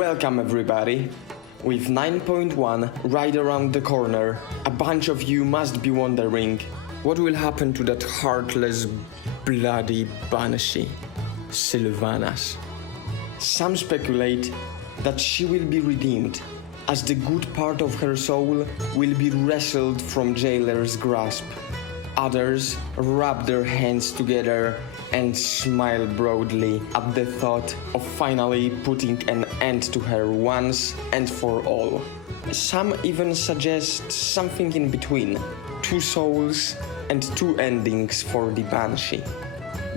Welcome everybody! With 9.1 right around the corner, a bunch of you must be wondering what will happen to that heartless, bloody banshee, Sylvanas. Some speculate that she will be redeemed, as the good part of her soul will be wrestled from jailer's grasp. Others rub their hands together and smile broadly at the thought of finally putting an end to her once and for all. Some even suggest something in between, two souls and two endings for the banshee.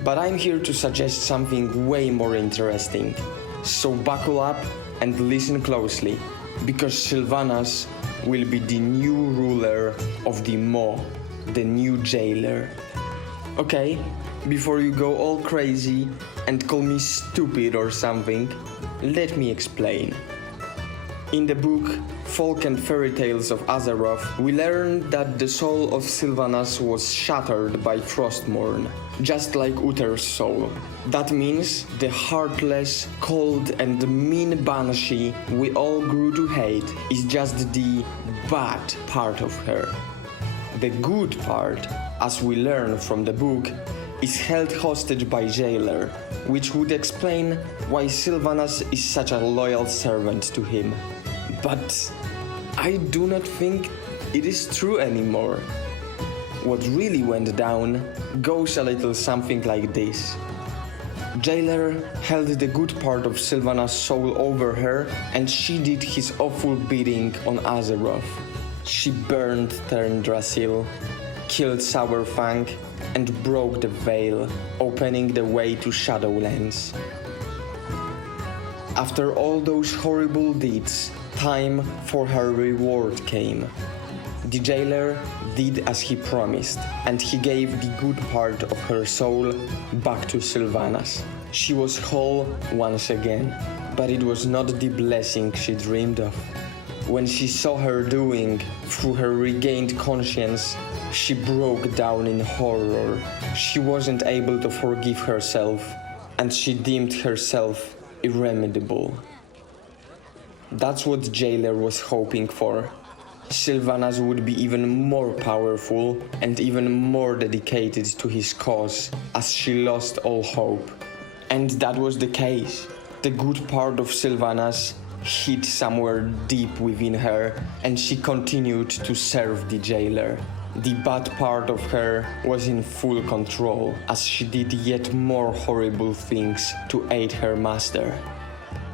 But I'm here to suggest something way more interesting. So buckle up and listen closely, because Sylvanas will be the new ruler of the Maw, the new jailer. Okay, before you go all crazy and call me stupid or something, let me explain. In the book Folk and Fairy Tales of Azeroth, we learn that the soul of Sylvanas was shattered by Frostmourne, just like Uther's soul. That means the heartless, cold and mean banshee we all grew to hate is just the bad part of her. The good part, as we learn from the book, is held hostage by Jailer, which would explain why Sylvanas is such a loyal servant to him. But I do not think it is true anymore. What really went down goes a little something like this. Jailer held the good part of Sylvanas' soul over her, and she did his awful bidding on Azeroth. She burned Terndrassil, killed Sourfang, and broke the veil, opening the way to Shadowlands. After all those horrible deeds, time for her reward came. The jailer did as he promised, and he gave the good part of her soul back to Sylvanas. She was whole once again, but it was not the blessing she dreamed of. When she saw her doing through her regained conscience, she broke down in horror. She wasn't able to forgive herself, and she deemed herself irremediable. That's what Jailer was hoping for. Sylvanas would be even more powerful and even more dedicated to his cause, as she lost all hope. And that was the case. The good part of Sylvanas hid somewhere deep within her, and she continued to serve the jailer. The bad part of her was in full control, as she did yet more horrible things to aid her master.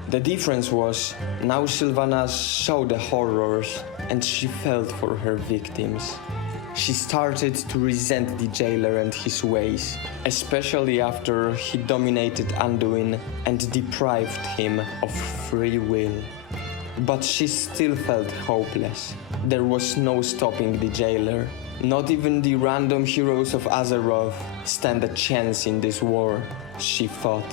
The difference was, now Sylvanas saw the horrors, and she felt for her victims. She started to resent the jailer and his ways, especially after he dominated Anduin and deprived him of free will. But she still felt hopeless. There was no stopping the jailer. Not even the random heroes of Azeroth stand a chance in this war, she thought.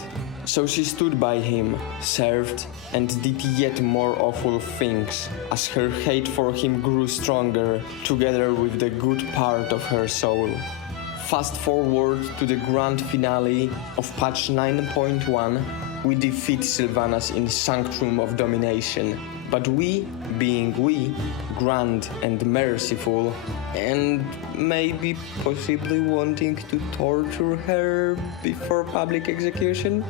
So she stood by him, served, and did yet more awful things, as her hate for him grew stronger, together with the good part of her soul. Fast forward to the grand finale of patch 9.1, we defeat Sylvanas in Sanctrum of Domination. But we, being we, grand and merciful, and maybe possibly wanting to torture her before public execution,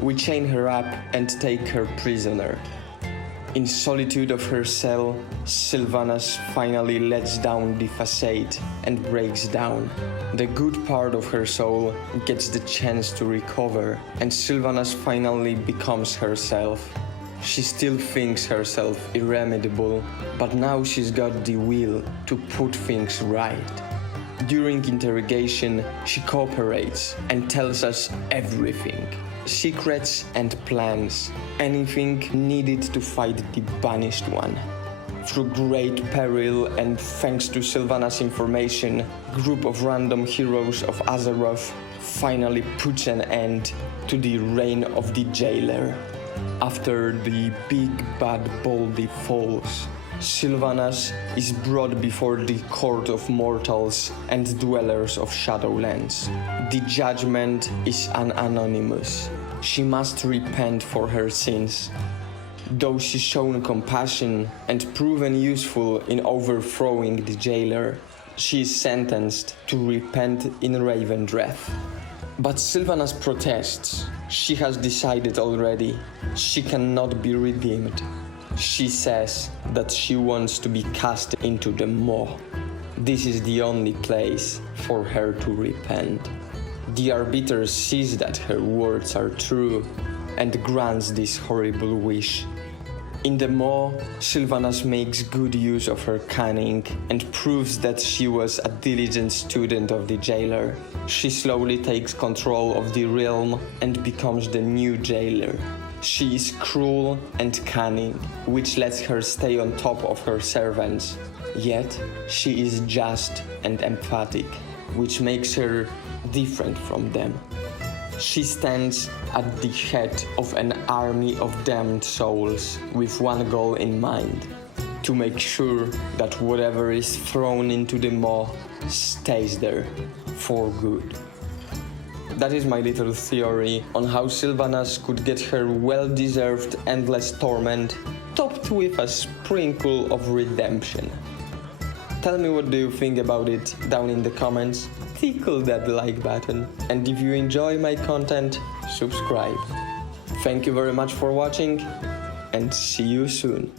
we chain her up and take her prisoner. In solitude of her cell, Sylvanas finally lets down the facade and breaks down. The good part of her soul gets the chance to recover, and Sylvanas finally becomes herself. She still thinks herself irremediable, but now she's got the will to put things right. During interrogation, she cooperates and tells us everything. Secrets and plans, anything needed to fight the Banished One. Through great peril and thanks to Sylvanas' information, group of random heroes of Azeroth finally puts an end to the reign of the jailer. After the big bad Baldy falls, Sylvanas is brought before the court of mortals and dwellers of Shadowlands. The judgment is anonymous. She must repent for her sins. Though she's shown compassion and proven useful in overthrowing the jailer, she is sentenced to repent in Ravendreth. But Sylvanas protests. She has decided already. She cannot be redeemed. She says that she wants to be cast into the maw. This is the only place for her to repent. The Arbiter sees that her words are true and grants this horrible wish. In the maw, Sylvanas makes good use of her cunning and proves that she was a diligent student of the jailer. She slowly takes control of the realm and becomes the new jailer. She is cruel and cunning, which lets her stay on top of her servants. Yet, she is just and emphatic, which makes her different from them. She stands at the head of an army of damned souls with one goal in mind: to make sure that whatever is thrown into the maw stays there for good. That is my little theory on how Sylvanas could get her well-deserved endless torment, topped with a sprinkle of redemption. Tell me what do you think about it down in the comments, tickle that like button, and if you enjoy my content, subscribe. Thank you very much for watching, and see you soon.